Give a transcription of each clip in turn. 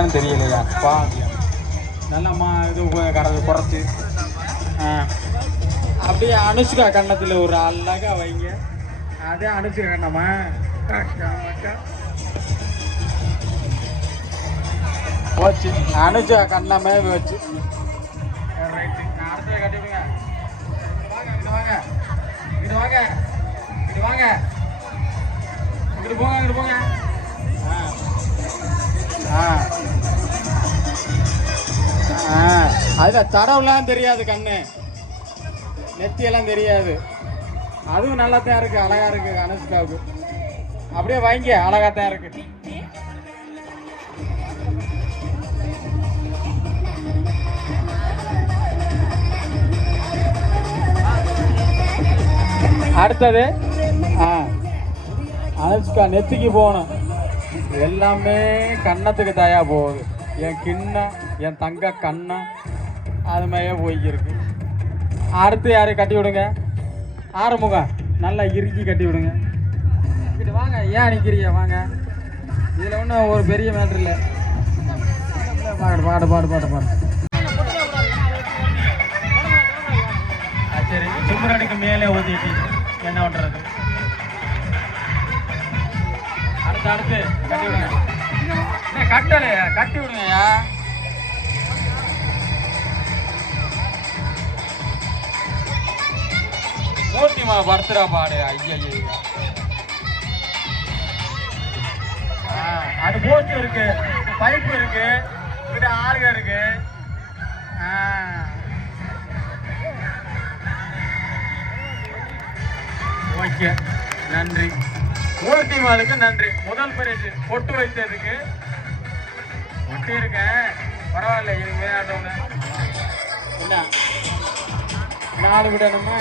என்னன்னு தெரியலையா? பா நல்லம்மா இது கடவுள் குறைச்சி. ஆ. அப்படியே அனுஷ்கா கண்ணத்தில் ஒரு அழகா வைங்க. அதே அனுஷ்கா கண்ணம்மா. போச்சு. அனுஷ்கா கண்ணமே வச்சு ரைட்டு கட்டிவிடுங்க. இங்கிட்டு வாங்க. இங்கிட்டு வாங்க. இங்கிட்டு வாங்க. இங்கிட்டு போங்க இங்கிட்டு போங்க. அதில் தடவுலாம் தெரியாது கண்ணு. நெத்தியெல்லாம் தெரியாது. அதுவும் நல்லா தான் இருக்கு அழகா இருக்கு அனுஷ்காவுக்கு அப்படியே வாங்கி அழகா தான் இருக்கு. அடுத்தது ஆ. அனுஷ்கா நெத்திக்கு போகணும். எல்லாமே கன்னத்துக்கு தயா போகுது. என் கிண்ணம் என் தங்க கண்ணம் அது மாதிரியே போய்க்கிருக்கு. அடுத்து யாரையும் கட்டி விடுங்க. ஆறுமுகம் நல்லா இறுக்கி கட்டி விடுங்க. இங்கிட்டு வாங்க ஏன் நிற்கிறீங்க வாங்க. இதில் ஒன்றும் ஒரு பெரிய மேட்ரு இல்லை. பாடு பாடு பாடு பாடு பாடு. சரி. சுமரனுக்கு மேலே ஊற்றிட்டு என்ன பண்ணுறது அடுத்து அடுத்து கட்டி விடுங்க கட்டலையா? கட்டி விடுங்கய்யா. மூர்த்திமா பர்த்டா பாடு ஐயா அது போஸ்ட் இருக்கு பைப் இருக்கு இது ஆறுக இருக்கு. ஓகே நன்றி. மூர்த்திமாளுக்கு நன்றி. முதல் பரிசு பொட்டு வைத்ததுக்கு. ஒட்டி இருக்கேன் பரவாயில்ல இருங்க அதோட என்ன? நாலு விடணுமா?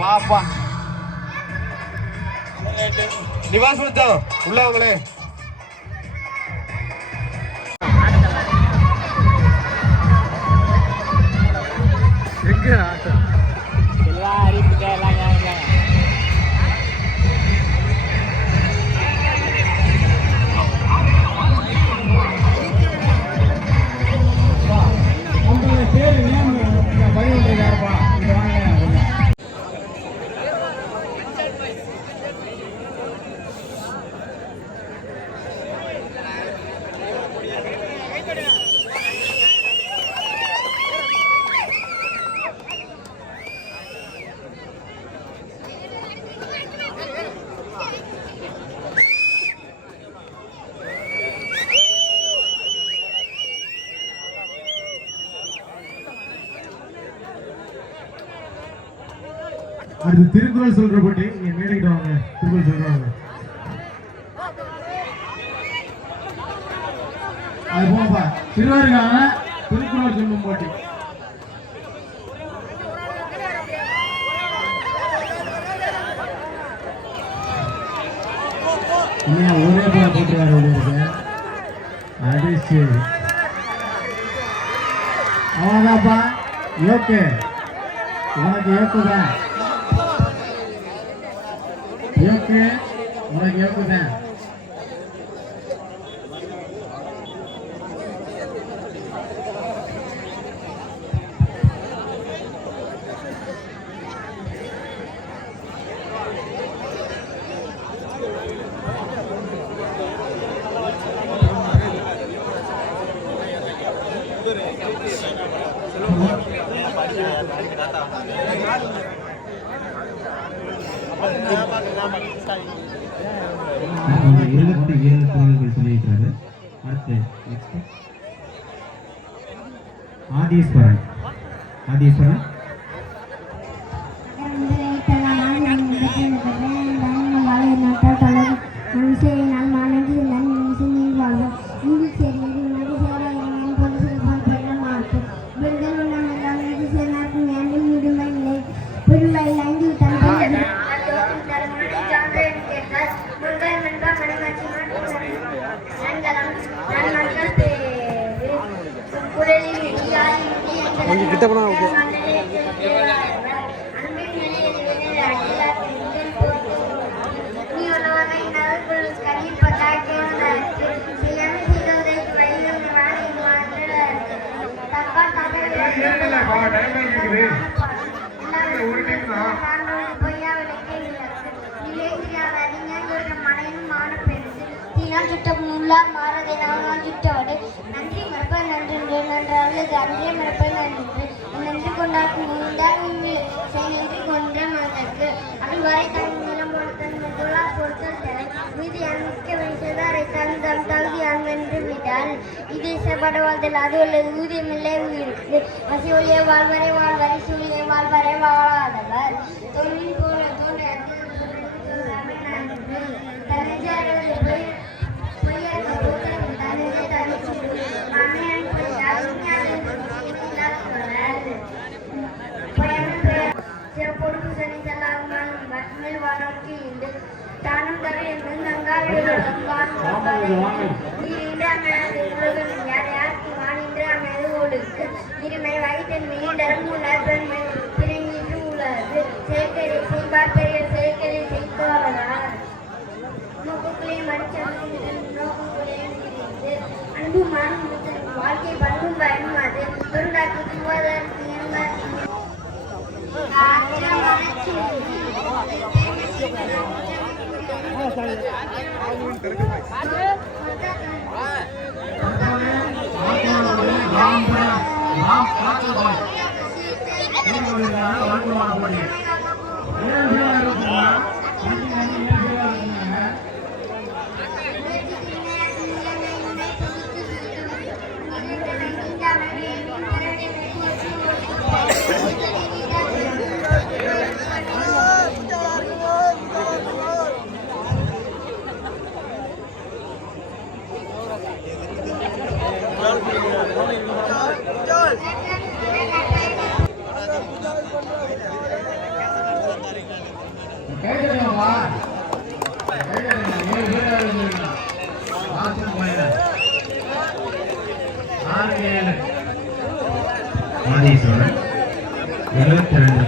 பாப்பா. நிவாஸ் மச்சான் உள்ளவங்களே அடுத்து திருக்குறள் சொல்ற போட்டி நீங்க மேடைக்கிட்டு வாங்க. திருக்குறள் சொல்றாங்க. அது போப்பா திருவாருக்கான திருக்குறள் சொல்லும் போட்டி. இல்லையா ஒரே போல போட்டுருக்காரு உங்களுக்கு அது சரி. அவ்வளோதான்ப்பா ஓகே உனக்கு ஏக்குதான். ஏக்கு உனக்கு இப்போது இருபத்தி ஏழு குரல்கள் சொல்லியிருக்காரு அடுத்து நெக்ஸ்ட் ஆதீஸ்வரன். ஆதீஸ்வரன். கொஞ்சம் கிட்ட போனால் ஓகே ஒரு மாறதை நான் சுட்டோடு மறப்ப நன்று நன்றாக அன்றே மறப்ப நன்று. நன்றி கொண்டாக்கும் நன்றி கொன்ற மதற்கு வரை தன் நிலமோடு தன் தொழா பொறுத்தல் தலை மீது அனுக்க வைத்ததாரை தன் தன் தகுதி அங்கென்று விட்டால். இது செப்பட அது உள்ள ஊதியமில்லை உயிருக்கு. பசி ஒளிய வாழ்வரை வாழ்வரை சூழிய வாழ்வரை வாழாதவர். தொழில் போல இருமை வகைத்தன் மீண்டரும் உணர் பெண்மை உள்ளது சேர்க்கரை செய்வார் பெரிய சேர்க்கரை செய்தவரார் நோக்குகளே மடிச்சவர்கள் நோக்குகளே அன்பு வாழ்க்கை பண்பும் பயனும் அது பொருளாக்கி தூவதற்கு ராம் காக்கல்பாய் நீங்க மாதீஸ்வரன் எழுபத்தி ரெண்டு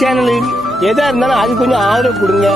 சேனலுக்கு எதாக எதா இருந்தாலும் அது கொஞ்சம் ஆதரவு கொடுங்க.